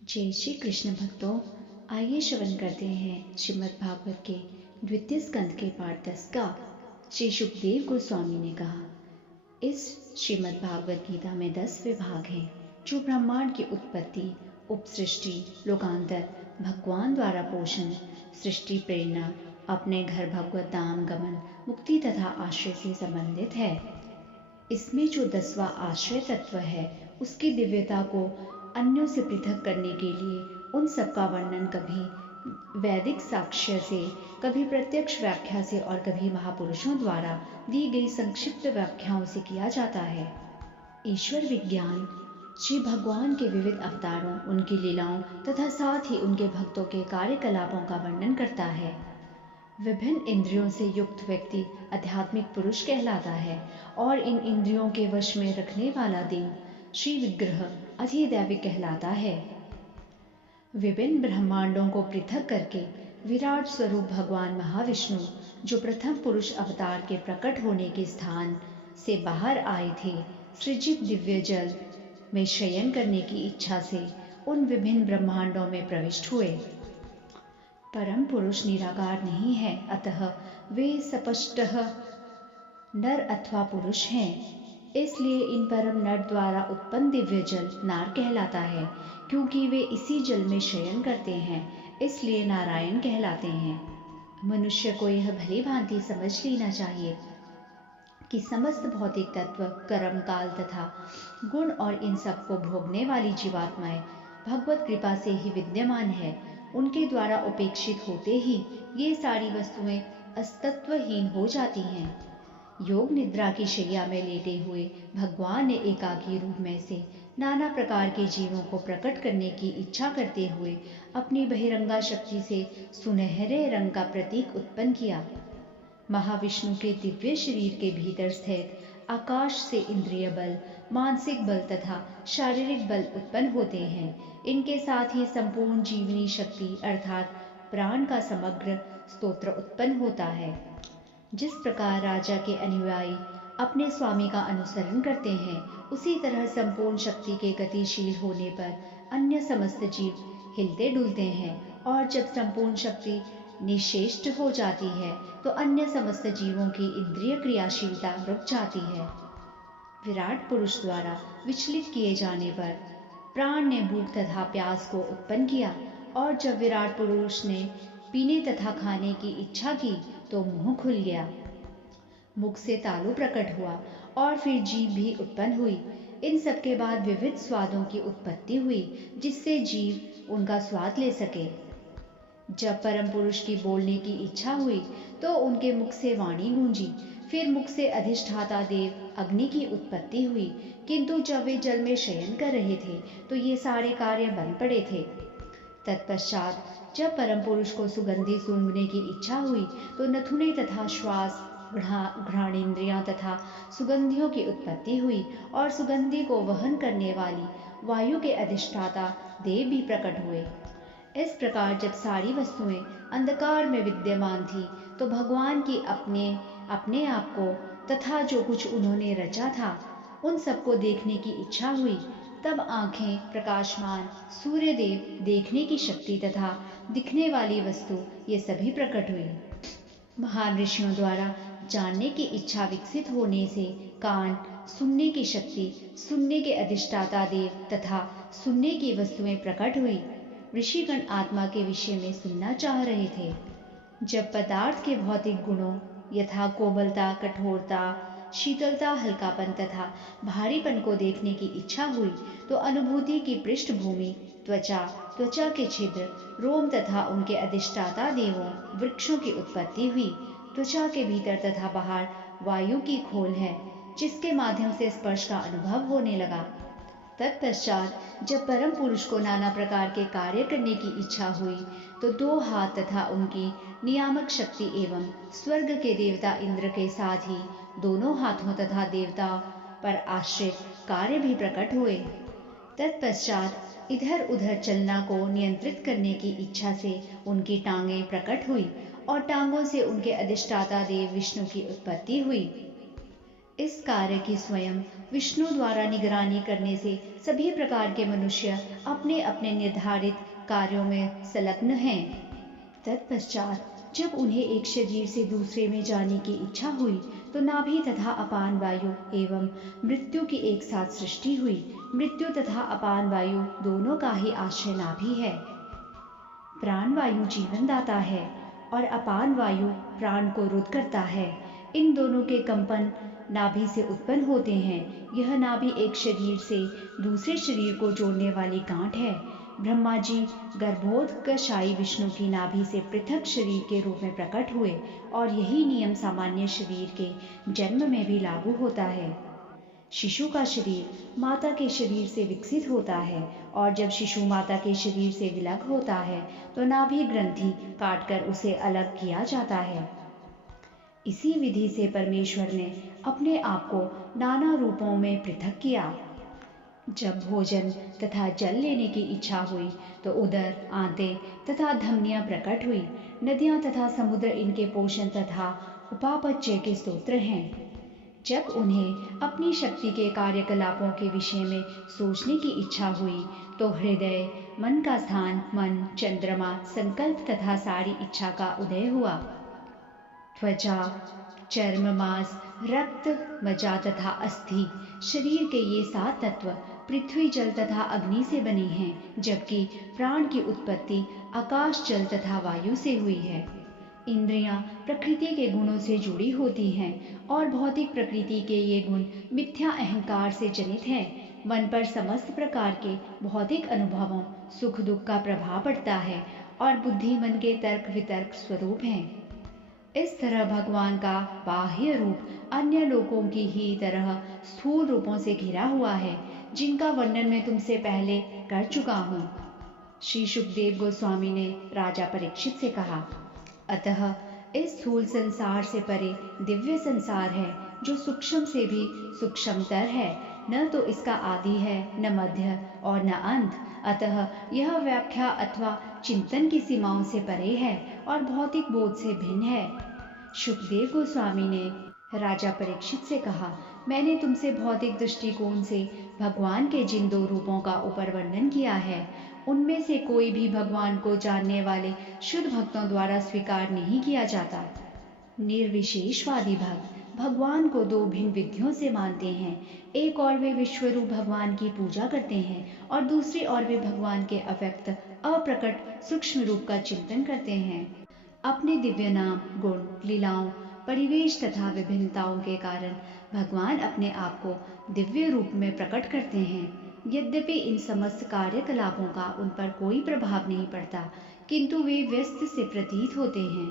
जय श्री कृष्ण भक्तों, आइए श्रवण करते हैं श्रीमद् भागवत के द्वितीय स्कंद के पाठ 10 का। श्री सुखदेव गोस्वामी ने कहा, इस श्रीमद् भागवत गीता में 10 विभाग हैं जो ब्रह्मांड की उत्पत्ति, उपसृष्टि, लोकांतर, भगवान द्वारा पोषण, सृष्टि, प्रेरणा, अपने घर भगवत धाम गमन, मुक्ति तथा आश्रय से संबंधित है। इसमें जो 10वां आश्रय तत्व है उसकी दिव्यता को अन्यों से पृथक करने के लिए उन सब का वर्णन कभी वैदिक साक्ष्य से, कभी प्रत्यक्ष व्याख्या से और कभी महापुरुषों द्वारा दी गई संक्षिप्त व्याख्याओं से किया जाता है। ईश्वर विज्ञान श्री भगवान के विविध अवतारों, उनकी लीलाओं तथा साथ ही उनके भक्तों के कार्यकलापों का वर्णन करता है। विभिन्न इंद्रियों से युक्त व्यक्ति आध्यात्मिक पुरुष कहलाता है और इन इंद्रियों के वश में रखने वाला देव श्री विग्रह अधिदैविक कहलाता है। विभिन्न ब्रह्मांडों को पृथक करके विराट स्वरूप भगवान महाविष्णु, जो प्रथम पुरुष अवतार के प्रकट होने के स्थान से बाहर आए थे, सृजित दिव्य जल में शयन करने की इच्छा से उन विभिन्न ब्रह्मांडों में प्रविष्ट हुए। परम पुरुष निराकार नहीं है, अतः वे स्पष्टतः नर अथवा पुरुष हैं। इसलिए इन परम नर द्वारा उत्पन्न दिव्य जल नार कहलाता है। क्योंकि वे इसी जल में शयन करते हैं, इसलिए नारायण कहलाते हैं। मनुष्य को यह भली भांति समझ लेना चाहिए कि समस्त भौतिक तत्व, कर्म, काल तथा गुण और इन सब को भोगने वाली जीवात्माएं भगवत कृपा से ही विद्यमान है। उनके द्वारा उपेक्षित होते ही ये सारी वस्तुएं अस्तित्वहीन हो जाती हैं। योग निद्रा की शैया में लेटे हुए भगवान ने एकाकी रूप में से नाना प्रकार के जीवों को प्रकट करने की इच्छा करते हुए अपनी बहिरंगा शक्ति से सुनहरे रंग का प्रतीक उत्पन्न किया। महाविष्णु के दिव्य शरीर के भीतर स्थित आकाश से इंद्रिय बल, मानसिक बल तथा शारीरिक बल उत्पन्न होते हैं। इनके साथ ही संपूर्ण जीवनी शक्ति अर्थात प्राण का समग्र स्तोत्र उत्पन्न होता है। जिस प्रकार राजा के अनुयायी अपने स्वामी का अनुसरण करते हैं, उसी तरह संपूर्ण शक्ति के गतिशील होने पर अन्य समस्त जीव हिलते डुलते हैं और जब संपूर्ण शक्ति निशेष हो जाती है तो अन्य समस्त जीवों की इंद्रिय क्रियाशीलता रुक जाती है। विराट पुरुष द्वारा विचलित किए जाने पर प्राण ने भूख तथा प्यास को उत्पन्न किया और जब विराट पुरुष ने पीने तथा खाने की इच्छा की तो मुंह खुल गया, मुख से तालु प्रकट हुआ और फिर जीभ भी उत्पन्न हुई। इन सब के बाद विविध स्वादों की उत्पत्ति हुई जिससे जीव उनका स्वाद ले सके। जब परम पुरुष की बोलने की इच्छा हुई तो उनके मुख से वाणी गूंजी। फिर मुख से अधिष्ठाता देव अग्नि की उत्पत्ति हुई, किंतु जब वे जल में शयन कर रहे थे तो ये सारे कार्य बंद पड़े थे। तत्पश्चात जब परम पुरुष को सुगंधि सूंघने की इच्छा हुई तो नथुने तथा श्वास, घ्राणेन्द्रियां तथा सुगंधियों की उत्पत्ति हुई और सुगंधि को वहन करने वाली वायु के अधिष्ठाता देव भी प्रकट हुए। इस प्रकार जब सारी वस्तुएं अंधकार में विद्यमान थी तो भगवान की अपने आप को तथा जो कुछ उन्होंने रचा था उन सबको देखने की इच्छा हुई। तब आंखें, प्रकाशमान सूर्यदेव, देखने की शक्ति तथा दिखने वाली वस्तु ये सभी प्रकट हुई। महान ऋषियों द्वारा जानने की इच्छा विकसित होने से कान, सुनने की शक्ति, सुनने के अधिष्ठाता देव तथा सुनने की वस्तुएं प्रकट हुई। ऋषिगण आत्मा के विषय में सुनना चाह रहे थे। जब पदार्थ के भौतिक गुणों यथा कोमलता, कठोरता, शीतलता, हल्कापन तथा भारीपन को देखने की इच्छा हुई तो अनुभूति की पृष्ठभूमि त्वचा, त्वचा के छिद्र, रोम तथा उनके अधिष्ठाता देवों, वृक्षों की उत्पत्ति हुई। त्वचा के भीतर तथा बाहर वायु की खोल है जिसके माध्यम से स्पर्श का अनुभव होने लगा। तत्पश्चात जब परम पुरुष को नाना प्रकार के कार्य करने की इच्छा हुई तो 2 हाथ तथा उनकी नियामक शक्ति एवं स्वर्ग के देवता इंद्र के साथ ही दोनों हाथों तथा देवता पर आश्रित कार्य भी प्रकट हुए। तत्पश्चात इधर उधर चलना को नियंत्रित करने की इच्छा से उनकी टांगें प्रकट हुई और टांगों से उनके अधिष्ठाता देव विष्णु की उत्पत्ति हुई। इस कार्य की स्वयं विष्णु द्वारा निगरानी करने से सभी प्रकार के मनुष्य अपने अपने निर्धारित कार्यों में संलग्न हैं। तत्पश्चात जब उन्हें एक शरीर से दूसरे में जाने की इच्छा हुई तो नाभि तथा अपान वायु एवं मृत्यु की एक साथ सृष्टि हुई। मृत्यु तथा अपान वायु दोनों का ही आश्रय नाभि है। प्राण वायु जीवन दाता है और अपान वायु प्राण को रुद्ध करता है। इन दोनों के कंपन नाभि से उत्पन्न होते हैं। यह नाभि एक शरीर से दूसरे शरीर को जोड़ने वाली गांठ है। ब्रह्मा जी गर्भोदकशायी विष्णु की नाभि से पृथक शरीर के रूप में प्रकट हुए और यही नियम सामान्य शरीर के जन्म में भी लागू होता है। शिशु का शरीर माता के शरीर से विकसित होता है और जब शिशु माता के शरीर से विलग होता है तो नाभि ग्रंथि काटकर उसे अलग किया जाता है। इसी विधि से परमेश्वर ने अपने आप को नाना रूपों में पृथक किया। जब भोजन तथा जल लेने की इच्छा हुई तो उदर, आंतें तथा धमनियां प्रकट हुई। नदियां तथा समुद्र इनके पोषण तथा उपापचय के स्रोत हैं। जब उन्हें अपनी शक्ति के कार्यकलापों के विषय में सोचने की इच्छा हुई तो हृदय, मन का स्थान, मन, चंद्रमा, संकल्प तथा सारी इच्छा का उदय हुआ। त्वचा, चर्म, मांस, रक्त, मज्जा तथा अस्थि शरीर के ये 7 तत्व पृथ्वी, जल तथा अग्नि से बने हैं, जबकि प्राण की उत्पत्ति आकाश, जल तथा वायु से हुई है। इंद्रियां प्रकृति के गुणों से जुड़ी होती हैं और भौतिक प्रकृति के ये गुण मिथ्या अहंकार से जनित हैं। मन पर समस्त प्रकार के भौतिक अनुभवों, सुख दुख का प्रभाव पड़ता है और बुद्धि मन के तर्क वितर्क स्वरूप है। इस तरह भगवान का बाह्य रूप अन्य लोकों की ही तरह स्थूल रूपों से घिरा हुआ है, जिनका वर्णन मैं तुमसे पहले कर चुका हूँ। श्री सुखदेव गोस्वामी ने राजा परीक्षित से कहा, अतः इस स्थूल संसार से परे दिव्य संसार है, जो सूक्ष्म से भी सूक्ष्मतर है। न तो इसका आदि है, न मध्य और न अंत। अतः यह व्याख्या अथवा चिंतन की सीमाओं से परे है और भौतिक बोध से भिन्न है। सुखदेव गोस्वामी ने राजा परीक्षित से कहा, मैंने तुमसे भौतिक दृष्टिकोण से भगवान के जिन 2 रूपों का ऊपर वर्णन किया है, उनमें से कोई भी भगवान को जानने वाले शुद्ध भक्तों द्वारा स्वीकार नहीं किया जाता। निर्विशेषवादी भक्त भगवान को 2 भिन्न विधियों से मानते हैं। एक और वे विश्वरूप भगवान की पूजा करते हैं और दूसरी ओर वे भगवान के अव्यक्त, अप्रकट सूक्ष्म रूप का चिंतन करते हैं। अपने दिव्य नाम, गुण, लीलाओं, परिवेश तथा विभिन्नताओं के कारण भगवान अपने आप को दिव्य रूप में प्रकट करते हैं। यद्यपि इन समस्त कार्यकलापों का उन पर कोई प्रभाव नहीं पड़ता, किंतु वे व्यस्त से प्रतीत होते हैं।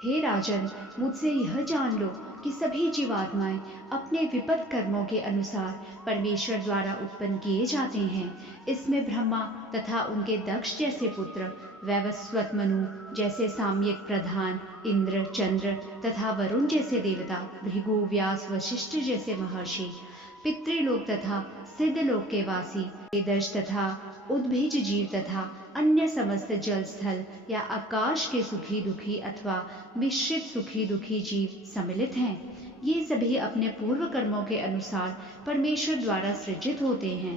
हे राजन, मुझसे यह जान लो कि सभी जीवात्माएं अपने विपद कर्मों के अनुसार परमेश्वर द्वारा उत्पन्न किए जाते हैं। इसमें ब्रह्मा तथा उनके दक्ष जैसे पुत्र, वैवस्वत मनु जैसे साम्यक प्रधान, इंद्र, चंद्र तथा वरुण जैसे देवता, भृगु, व्यास, वशिष्ठ जैसे महर्षि, पितृलोक तथा सिद्धलोक के वासी, वेदर्श तथा उद्भिज जीव तथा अन्य समस्त जल, स्थल या आकाश के सुखी दुखी अथवा मिश्रित सुखी दुखी जीव सम्मिलित हैं। ये सभी अपने पूर्व कर्मों के अनुसार परमेश्वर द्वारा सृजित होते हैं।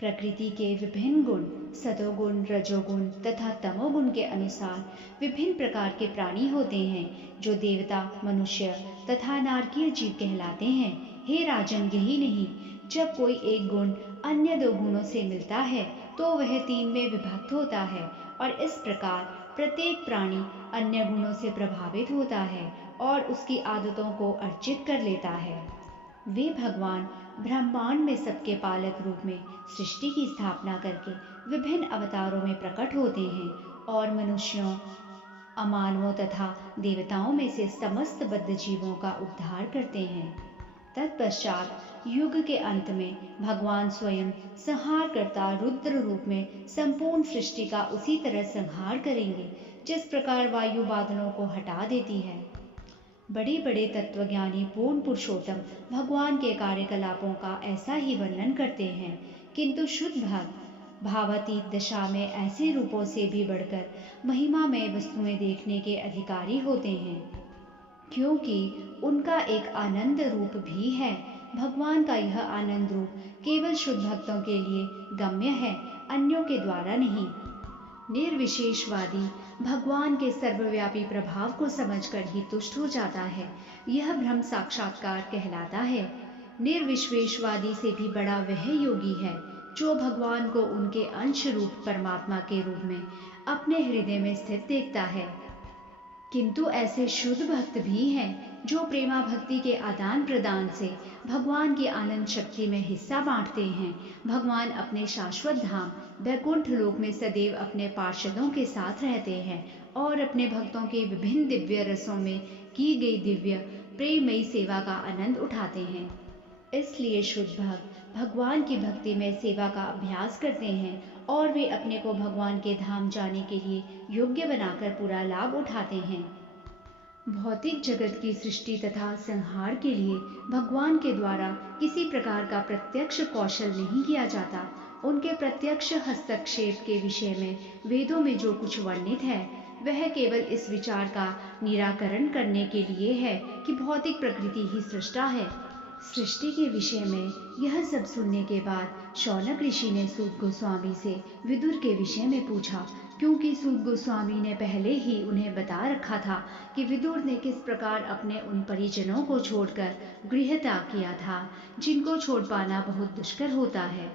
प्रकृति के विभिन्न गुण, सतोगुण, रजोगुण तथा तमोगुण के अनुसार विभिन्न प्रकार के प्राणी होते हैं, जो देवता, मनुष्य तथा नारकीय जीव कहलाते हैं। हे राजन, यही नहीं, जब कोई एक गुण अन्य 2 गुणों से मिलता है तो वह 3 में विभक्त होता है और इस प्रकार प्रत्येक प्राणी अन्य गुणों से प्रभावित होता है और उसकी आदतों को अर्जित कर लेता है। वे भगवान ब्रह्मांड में सबके पालक रूप में सृष्टि की स्थापना करके विभिन्न अवतारों में प्रकट होते हैं और मनुष्यों, अमानवों तथा देवताओं में से समस्त बद्ध जीवों का उद्धार करते हैं। तत्पश्चात युग के अंत में भगवान स्वयं संहारकर्ता रुद्र रूप में संपूर्ण सृष्टि का उसी तरह संहार करेंगे जिस प्रकार वायु बादलों को हटा देती है। बड़े बड़े तत्वज्ञानी पूर्ण पुरुषोत्तम भगवान के कार्यकलापों का ऐसा ही वर्णन करते हैं, किंतु शुद्ध भक्त भावातीत दशा में ऐसे रूपों से भी बढ़कर महिमामय वस्तुएं देखने के अधिकारी होते हैं। क्योंकि उनका एक आनंद रूप भी है। भगवान का यह आनंद रूप केवल शुद्ध भक्तों के लिए गम्य है, अन्यों के द्वारा नहीं। निर्विशेषवादी भगवान के सर्वव्यापी प्रभाव को समझकर ही तुष्ट हो जाता है। यह ब्रह्म साक्षात्कार कहलाता है। निर्विशेषवादी से भी बड़ा वह योगी है जो भगवान को उनके अंश रूप परमात्मा के रूप में अपने हृदय में स्थित देखता है। किंतु ऐसे शुद्ध भक्त भी हैं जो प्रेमा भक्ति के आदान प्रदान से भगवान की आनंद शक्ति में हिस्सा बांटते हैं। भगवान अपने शाश्वत धाम वैकुंठ लोक में सदैव अपने पार्षदों के साथ रहते हैं और अपने भक्तों के विभिन्न दिव्य रसों में की गई दिव्य प्रेममयी सेवा का आनंद उठाते हैं। इसलिए शुद्ध भक्त भगवान की भक्ति में सेवा का अभ्यास करते हैं और वे अपने को भगवान के धाम जाने के लिए योग्य बनाकर पूरा लाभ उठाते हैं। भौतिक जगत की सृष्टि तथा संहार के लिए भगवान के द्वारा किसी प्रकार का प्रत्यक्ष कौशल नहीं किया जाता। उनके प्रत्यक्ष हस्तक्षेप के विषय में वेदों में जो कुछ वर्णित है वह केवल इस विचार का निराकरण करने के लिए है कि भौतिक प्रकृति ही सृष्टा है। सृष्टि के विषय में यह सब सुनने के बाद शौनक ऋषि ने सूत गोस्वामी से विदुर के विषय में पूछा, क्योंकि सूत गोस्वामी ने पहले ही उन्हें बता रखा था कि विदुर ने किस प्रकार अपने उन परिजनों को छोड़कर गृह त्याग किया था जिनको छोड़ पाना बहुत दुष्कर होता है।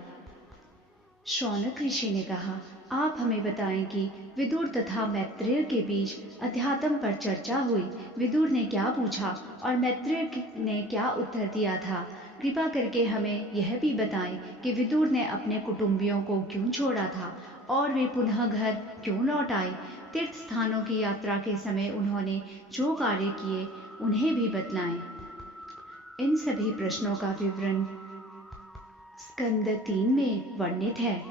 शौनक ऋषि ने कहा, आप हमें बताएं कि विदुर तथा मैत्रेय के बीच अध्यात्म पर चर्चा हुई। विदुर ने क्या पूछा और मैत्रेय ने क्या उत्तर दिया था? कृपा करके हमें यह भी बताएं कि विदुर ने अपने कुटुंबियों को क्यों छोड़ा था और वे पुनः घर क्यों लौट आए। तीर्थ स्थानों की यात्रा के समय उन्होंने जो कार्य किए उन्हें भी बतलाएं। इन सभी प्रश्नों का विवरण स्कंद 3 में वर्णित है।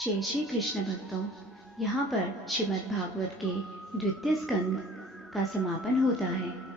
जय श्री कृष्ण भक्तों, यहाँ पर श्रीमद् भागवत के द्वितीय स्कंद का समापन होता है।